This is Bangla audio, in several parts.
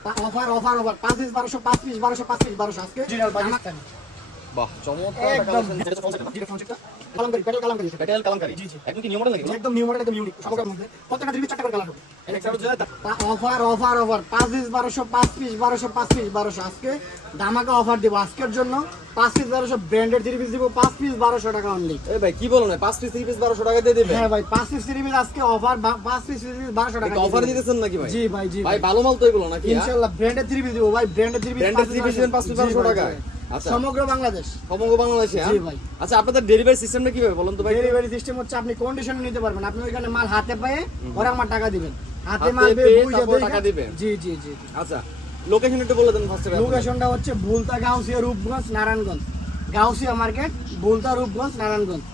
অফার অফার অফার পাঁচ পিস বারোশো পাঁচ পিস বারোশো পাঁচ পিস বারোশো আজকে। পাকিস্তানি। বাহ চমৎকার একদম। কালামকারী, petal কালামকারী এটা। কালামকারী জি, জি। একদম কি নিউ মডেল নাকি? একদম নিউ মডেল একদম ইউনিক সবার মধ্যে। প্রত্যেকটা দিবি চারটা করে কালার হবে। অফার অফার অফার পাঁচ পিস বারোশো পাঁচ পিস বারোশো পাঁচ পিস বারোশো। আজকে ধামাকা অফার দিব। আজকের জন্য পাঁচ পিস বারোশো। ব্র্যান্ডেড থ্রি পিস দিব। পাঁচ পিস বারোশো টাকা অনলি এই ভাই কি বলো না? পাঁচ পিস থ্রি পিস বারোশো টাকা দিয়ে দিবে। হ্যাঁ ভাই পাঁচ পিস থ্রি পিস আজকে অফার পাঁচ পিস থ্রি পিস বারোশো টাকা অফার দিতেছেন নাকি ভাই? জি ভাই জি ভাই ভালো মাল তো এগুলো নাকি হ্যাঁ? ব্র্যান্ডেড থ্রি পিস দিব ভাই ব্র্যান্ডেড থ্রি পিস piece দিবেন পাঁচ piece 1200 টাকায়? আচ্ছা। সমগ্র বাংলাদেশ। সমগ্র বাংলাদেশে হ্যাঁ? জি ভাই। আচ্ছা আপনাদের ডেলিভারি সিস্টেমটা কীভাবে বলুন তো ভাই? ডেলিভারি সিস্টেম হচ্ছে আপনি কন্ডিশনে নিতে পারবেন। আপনি ওইখানে মাল হাতে পেয়ে ওরা আমার টাকা দিবেন। হাতে পেয়ে বুঝে টাকা দিবেন? জি জি জি। আচ্ছা লোকেশন একটু বলে দেন ফার্স্টে লোকেশনটা হচ্ছে বুলতা গাউসিয়া রূপগঞ্জ নারায়ণগঞ্জ। গাউসিয়া মার্কেট বুলতা রূপগঞ্জ নারায়ণগঞ্জ।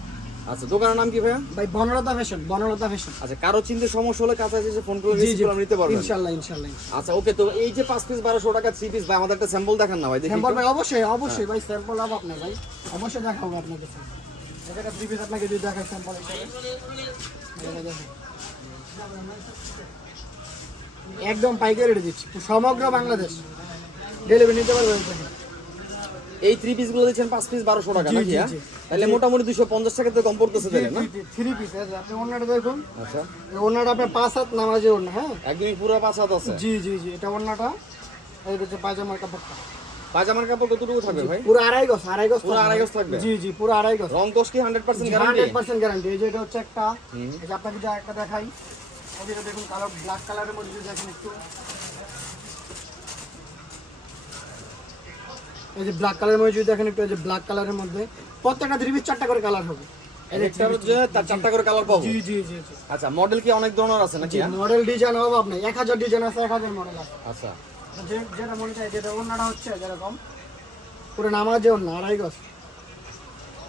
আচ্ছা দোকানের নাম কি ভাইয়া? ভাই বনলতা ফ্যাশন বনলতা ফ্যাশন আচ্ছা কারও চিন্তা সমস্যা হলে কাছে এসে ফোন করে জি নিতে পারবেন ইনশাআল্লাহ ইনশাআল্লাহ আচ্ছা ওকে তো এই যে পাঁচ পিস বারোশো টাকা থ্রি পিস ভাই আমাদের একটা স্যাম্পল দেখান না ভাই দেখি স্যাম্পল ভাই অবশ্যই অবশ্যই ভাই স্যাম্পল হবে আপনার ভাই। অবশ্যই দেখাবো আপনাকে। এটা থ্রি পিস আপনাকে যদি দেখাই স্যাম্পল হিসেবে। একদম পাইকারি রেটে দিচ্ছি। সমগ্র বাংলাদেশ ডেলিভারি নিতে পারবেন এই থ্রি পিসগুলো দিচ্ছেন পাঁচ পিস বারোশো টাকা নাকি হ্যাঁ? তাহলে মোটামুটি দুশো পঞ্চাশ টাকা তো কম পড়তেছে তাহলে না? থ্রি পিস আপনি অন্যটা দেখুন। আচ্ছা। এই ওড়নাটা আপনার পাঁচ হাত নামাজে ওড়না হ্যাঁ? একদমই পুরো পাঁচ হাত আছে। জি জি জি এটা ওড়নাটা। এই হচ্ছে পায়জামার কাপড়টা। পাজামার কাপড় কতটুকু থাকবে ভাই? পুরো আড়াই গজ আড়াই গজ পুরো। আড়াই গজ থাকবে? জি জি পুরো আড়াই গজ। রং কস কি hundred percent guarantee hundred percent guarantee এই যে এটা হচ্ছে একটা এই যে আপনাকে যা একটা দেখাই। দেখুন কালো ব্ল্যাক কালারের মধ্যে দেখেন একটু। এই যে ব্ল্যাক কালারের মধ্যে যদি দেখেন একটু এই যে ব্ল্যাক কালারের মধ্যে। প্রত্যেকটা থ্রি পিস চারটা করে কালার হবে। এই একটা হচ্ছে তার চারটা করে কালার পাবো। জি জি জি জি। আচ্ছা মডেল কি অনেক ধরনের আছে নাকি হ্যাঁ? মডেল ডিজাইন হবে আপনার। এক হাজার ডিজাইন আছে এক হাজার মডেল আছে। আচ্ছা। যে যেটা মনে চাই যেটা অন্যটা হচ্ছে যেরকম। পুরো নামাজে অন্য আড়াই গজ।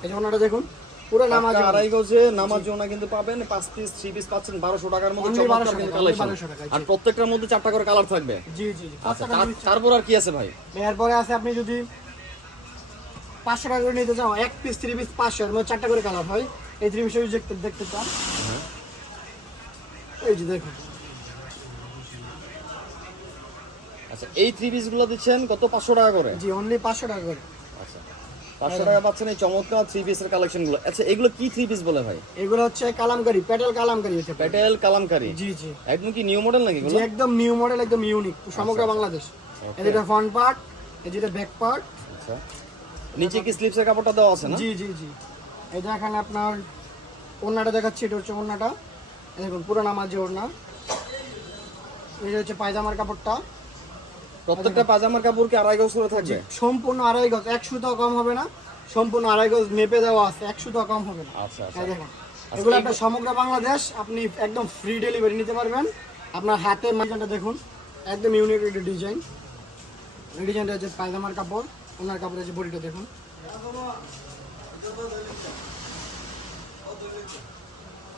এই যে অন্যটা দেখুন। পুরো নামাজে আড়াই গজে নামার জন্য কিন্তু পাবেন পাঁচ পিস থ্রি পিস পাচ্ছেন বারোশো টাকার মধ্যে Only চমৎকার 1200 কিন্তু টাকা, কালেকশন 1200 টাকা, জি। আর প্রত্যেকটার মধ্যে চারটা করে কালার থাকবে। জি জি জি। আচ্ছা তারপর আর কি আছে ভাই? এরপরে আছে আপনি যদি পাঁচশো টাকা করে নিতে চাও এক পিস থ্রি পিস পাঁচশো এর মধ্যে চারটা করে কালার হয়। এই থ্রি পিস দেখতে দেখতে চান। এই যে দেখুন। আচ্ছা এই থ্রি দিচ্ছেন কত? পাঁচশো টাকা করে? জি অনলি পাঁচশো টাকা করে। পাঁচশো টাকা পাচ্ছেন এই চমৎকার থ্রি পিসের কালেকশনগুলো আচ্ছা এগুলো কি থ্রি পিস বলে ভাই? এগুলো হচ্ছে কালামকারি প্যাটেল কালামকারি হচ্ছে প্যাটেল কালামকারি? জি জি। একদম কি নিউ মডেল নাকি এগুলো? একদম নিউ মডেল একদম ইউনিক সমগ্র বাংলাদেশ। এই যেটা ফ্রন্ট পার্ট এই যেটা ব্যাক পার্ট আচ্ছা। নিচে কি স্লিপসের কাপড়টা দেওয়া আছে না? জি জি জি। এই এখানে আপনার ওড়নাটা দেখাচ্ছি এটা হচ্ছে ওড়নাটা। দেখুন পুরো নামাজ ওড়না। এই যে হচ্ছে পায়জামার কাপড়টা। প্রত্যেকটা পাজামার কাপড় কি আড়াই গজ করে থাকবে? সম্পূর্ণ আড়াই গজ। এক সুতো কম হবে না সম্পূর্ণ আড়াই গজ মেপে দেওয়া আছে এক সুতো কম হবে না। আচ্ছা আচ্ছা। দেখুন এগুলো আপনার সমগ্র বাংলাদেশ আপনি একদম ফ্রি ডেলিভারি নিতে পারবেন। আপনার হাতের মাঝখানটা দেখুন একদম ইউনিক একটা ডিজাইন ডিজাইনটা হচ্ছে পায়জামার কাপড় ওনার কাপড় হচ্ছে বডিটা দেখুন।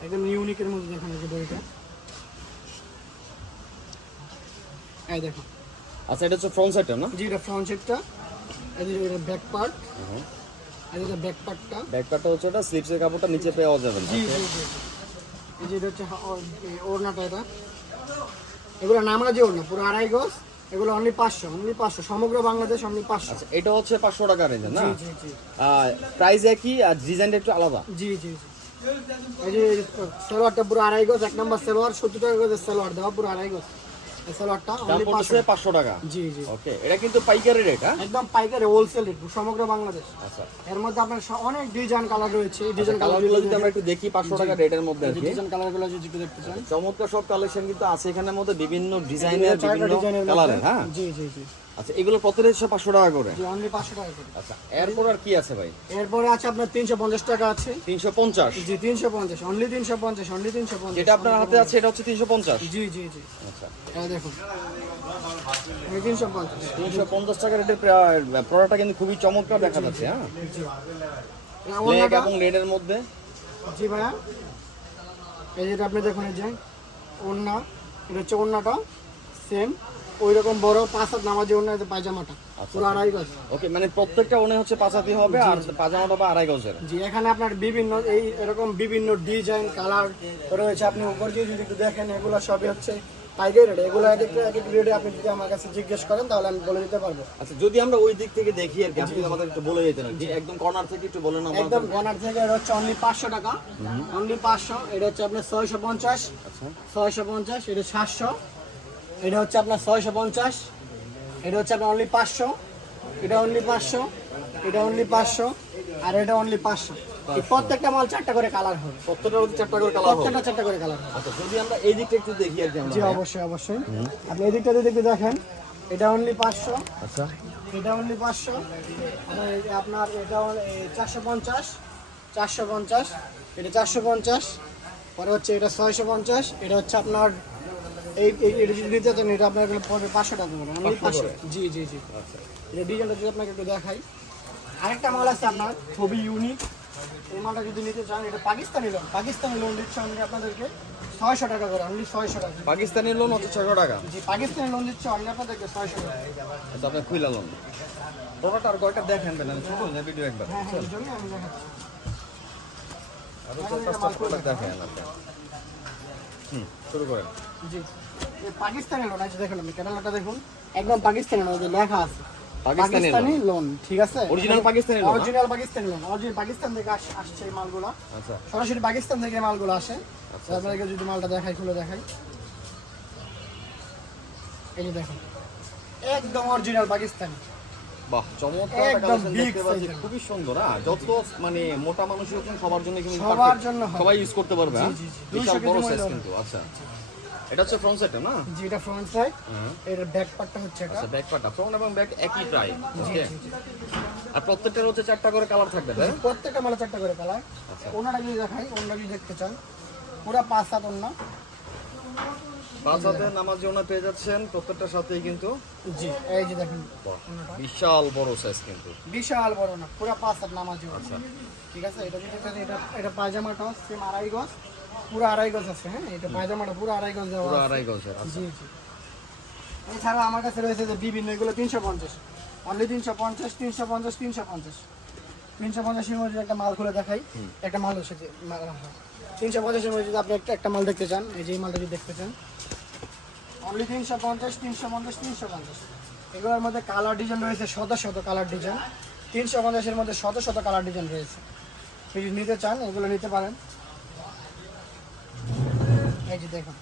একদম ইউনিকের মধ্যে দেখুন যে বডিটা। এই দেখুন। আচ্ছা এটা হচ্ছে ফ্রন্ট সাইডটা না? জি এটা ফ্রন্ট সাইডটা যে এটা ব্যাক পার্ট। এই যে ব্যাক পার্টটা ব্যাক পার্টটা হচ্ছে ওটা স্লিপসের কাপড়টা নিচে পাওয়া যাবে জি জি জি। এই যে এটা হচ্ছে ওড়নাটা এটা। এগুলো নামাজি ওড়না পুরো আড়াই গজ। এগুলো অনলি পাঁচশো অনলি পাঁচশো। সমগ্র বাংলাদেশ অনলি পাঁচশো। আচ্ছা এটা হচ্ছে পাঁচশো টাকা রেঞ্জ না? জি জি জি। প্রাইস একই আর ডিজাইনটা একটু আলাদা? জি জি জি। এই যে সালোয়ারটা পুরো আড়াই গজ এক নম্বর সালোয়ার সত্তর টাকা গজের সালোয়ার দেওয়া পুরো আড়াই গজ। এই সালোয়ারটা দাম অনলি পাঁচশো। টাকা? জি জি। ওকে এটা কিন্তু পাইকারি রেট হ্যাঁ? একদম পাইকারি হোলসেল রেট সমগ্র বাংলাদেশ। আচ্ছা। এর মধ্যে আপনার অনেক ডিজাইন কালার রয়েছে। এই ডিজাইন কালারগুলো যদি আমরা একটু দেখি পাঁচশো টাকা রেটের মধ্যে আর কি। ডিজাইন কালারগুলো যদি একটু দেখতে চান। চমৎকার সব কালেকশন কিন্তু আছে এখানের মধ্যে বিভিন্ন ডিজাইনের বিভিন্ন কালারের হ্যাঁ? জি জি জি। আচ্ছা এগুলো প্রত্যেক হচ্ছে? পাঁচশো টাকা করে। অনলি পাঁচশো টাকা করে। আচ্ছা এরপর আর কি আছে ভাই? এরপরে আছে আপনার তিনশো পঞ্চাশ টাকা আছে। তিনশো পঞ্চাশ? জি তিনশো পঞ্চাশ অনলি তিনশো পঞ্চাশ অনলি তিনশো পঞ্চাশ। যেটা আপনার হাতে আছে এটা হচ্ছে তিনশো পঞ্চাশ? জি জি জি। আচ্ছা। দেখুন। এই তিনশো পঞ্চাশ। তিনশো পঞ্চাশ টাকা রেটের প্রোডাক্টটা কিন্তু খুবই চমৎকার দেখা যাচ্ছে হ্যাঁ? জি ব্ল্যাক এবং রেডের মধ্যে? জি ভাইয়া। এই যেটা আপনি দেখুন এই যে ওড়না। এটা হচ্ছে ওড়নাটা। সেম ওই রকম বড় পাঁচ হাত নামাজি পায়জামাটা পুরো আড়াই গজ। ওকে মানে প্রত্যেকটা মনে হচ্ছে পাঁচাতি হবে আর পাজামাটা বা আড়াই গজের। জি এখানে আপনার বিভিন্ন এই এরকম বিভিন্ন ডিজাইন কালার রয়েছে। আপনি উপর দিয়ে যদি একটু দেখেন এগুলো সবই হচ্ছে পাইকারি রেট এগুলো এক একটা এক এক রেটে আপনি যদি আমার কাছে জিজ্ঞেস করেন তাহলে আমি বলে দিতে পারব। আচ্ছা যদি আমরা ওই দিক থেকে দেখি আর কি আপনি আমাদের একটু বলে দিতেন কি। একদম কর্নার থেকে একটু বলেন আমাদের। একদম গনার থেকে এটা হচ্ছে অনলি পাঁচশো টাকা। অনলি পাঁচশো এটা হচ্ছে আপনার ছয়শো পঞ্চাশ। আচ্ছা। ছয়শো পঞ্চাশ এটা সাতশো। এটা হচ্ছে আপনার ছয়শো পঞ্চাশ এটা হচ্ছে আপনার অনলি পাঁচশো এটা অনলি পাঁচশো এটা অনলি পাঁচশো আর এটা অনলি পাঁচশো। প্রত্যেকটা মাল চারটা করে কালার হবে। প্রত্যেকটার মধ্যে চারটা করে কালার প্রত্যেকটা চারটা করে কালার হবে। আচ্ছা যদি আমরা এই দিকটা একটু দেখি আর কি জি অবশ্যই অবশ্যই। আপনি এই দিকটা যদি একটু দেখেন এটা অনলি পাঁচশো আচ্ছা। এটা অনলি পাঁচশো আপনার এটা চারশো পঞ্চাশ চারশো পঞ্চাশ এটা চারশো পঞ্চাশ পরে হচ্ছে এটা ছয়শো পঞ্চাশ এটা হচ্ছে আপনার এই এই- এটা যদি নিতে চান এটা আপনার পড়বে পাঁচশো টাকা করে। অনলি 500 পাঁচশো। জি জি জি। আচ্ছা। এটা ডিজাইনটা যদি আপনাকে একটু দেখাই। আরেকটা মাল আছে আপনার খুবই ইউনিক এই মালটা যদি নিতে চান এটা পাকিস্তানি লোন পাকিস্তানি লোন দিচ্ছে অনলি আপনাদেরকে ছয়শো টাকা করে অনলি ছয়শো টাকা। পাকিস্তানি লোন হচ্ছে ছয়শো টাকা? জি পাকিস্তানি লোন দিচ্ছে অনলি আপনাদেরকে ছয়শো টাকা। আচ্ছা আপনার খুইলা লোন প্রোডাক্ট আর কয়টা দেখেন বেন আমি ছোট না ভিডিও একবার? হ্যাঁ হ্যাঁ এই জন্যই আমি দেখাচ্ছি। আরও চার দেখেন আপনি হুম শুরু করেন। জি। পাকিস্তানি লোন আছে দেখুন আপনি ক্যাটালগটা দেখুন একদম পাকিস্তানি লোন লেখা আছে। পাকিস্তানি পাকিস্তানি লোন ঠিক আছে? Original Pakistani loan, original Pakistani lawn original Pakistan থেকে আস- আসছে এই মালগুলো। আচ্ছা। সরাসরি পাকিস্তান থেকে মালগুলো আসে। আপনাদেরকে যদি মালটা দেখাই খুলে দেখাই। এই যে দেখুন একদম অরিজিনাল পাকিস্তানি। বাহ চমৎকার একদম size এর। খুবই সুন্দর হ্যাঁ যত মানে মোটা মানুষই হচ্ছেন সবার জন্য কিন্তু সবার জন্য। সবাই ইউজ করতে পারবে হ্যাঁ। বিশাল বড় সাইজ কিন্তু আচ্ছা। এটা হচ্ছে ফ্রন্ট সাইড না? জি এটা ফ্রন্ট সাইড এটার ব্যাক পার্টটা হচ্ছে এটা। আচ্ছা ব্যাক পার্টটা ফ্রন্ট এবং ব্যাক একই প্রায় ওকে আর প্রত্যেকটার হচ্ছে চারটা করে কালার থাকবে তাই প্রত্যেকটা মালে চারটা করে কালার আচ্ছা। ওনারা যদি দেখাই ওনারা যদি দেখতে চান পুরা পাঁচ সাত ওনা পাঁচ হাতে নামাজ ওনা পেয়ে যাচ্ছেন প্রত্যেকটার সাথেই কিন্তু। জি এই যে দেখেন বিশাল বড় সাইজ কিন্তু। বিশাল বড় না পুরা পাঁচ সাত নামাজ আচ্ছা। ঠিক আছে এটা যদি এটা এটা সেম আড়াই গজ পুরো আড়াই গজ আছে হ্যাঁ? এটা পায়জামাটা পুরো আড়াই গজ দেওয়া পুরো আড়াই গজের আচ্ছা। জি জি। এছাড়া আমার কাছে রয়েছে যে বিভিন্ন এগুলো তিনশো পঞ্চাশ। অনলি তিনশো পঞ্চাশ তিনশো পঞ্চাশ তিনশো পঞ্চাশ। তিনশো পঞ্চাশের মধ্যে একটা মাল খুলে দেখাই। একটা মাল হচ্ছে। তিনশো পঞ্চাশের মধ্যে যদি আপনি একটা একটা মাল দেখতে চান এই যে মালটা যদি দেখতে চান অনলি তিনশো পঞ্চাশ তিনশো পঞ্চাশ তিনশো পঞ্চাশ। এগুলোর মধ্যে কালার ডিজাইন রয়েছে শত শত কালার ডিজাইন তিনশো পঞ্চাশের মধ্যে শত শত কালার ডিজাইন রয়েছে। যদি নিতে চান এগুলো নিতে পারেন। এই যে দেখুন।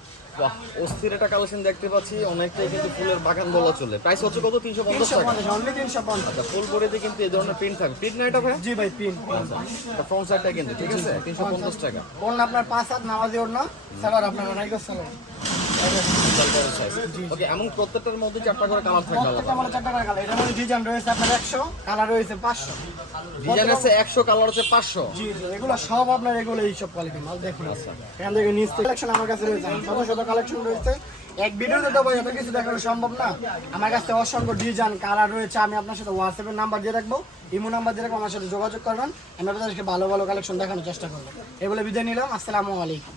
অস্থির একটা কালেকশন দেখতে পাচ্ছি। অনেকটাই কিন্তু ফুলের বাগান বলা চলে। প্রাইস হচ্ছে কত? তিনশো পঞ্চাশ টাকা। অনলি তিনশো পঞ্চাশ। আচ্ছা ফুল বডিতে কিন্তু এই ধরনের প্রিন্ট থাকবে। প্রিন্ট না এটা ভাই? জি ভাই পিন ফ্রন্ট সাইডটা কিন্তু ঠিক আছে? তিনশো পঞ্চাশ টাকা। ওড়না আপনার পাঁচ হাত নামাজি ওড়না সালোয়ার আপনার অনাইকো সালোয়ার। ওকে এমন প্রত্যেকটার মধ্যে চারটা করে কালার থাকবে প্রত্যেকটা মানে চারটা করে কালার এটার মধ্যে ডিজাইন রয়েছে আপনার একশো কালার রয়েছে পাঁচশো। ডিজাইন আছে একশো কালার আছে পাঁচশো। জি জি এগুলো সব আপনার এগুলো এইসব কোয়ালিটি মাল দেখুন। আচ্ছা। এখান থেকে নিচ কালেকশন আমার কাছে রয়েছে শত শত কালেকশন রয়েছে। এক ভিডিওতে তো এত কিছু দেখানো সম্ভব না। আমার কাছে অসংখ্য ডিজাইন কালার রয়েছে আমি আপনার সাথে হোয়াটসঅ্যাপের নাম্বার দিয়ে রাখব ইমো নাম্বার দিয়ে রাখব আমার সাথে যোগাযোগ করবেন। আমি আপনাদেরকে ভালো ভালো কালেকশন দেখানোর চেষ্টা করব। এগুলো বিদায় নিলাম আসসালামু আলাইকুম।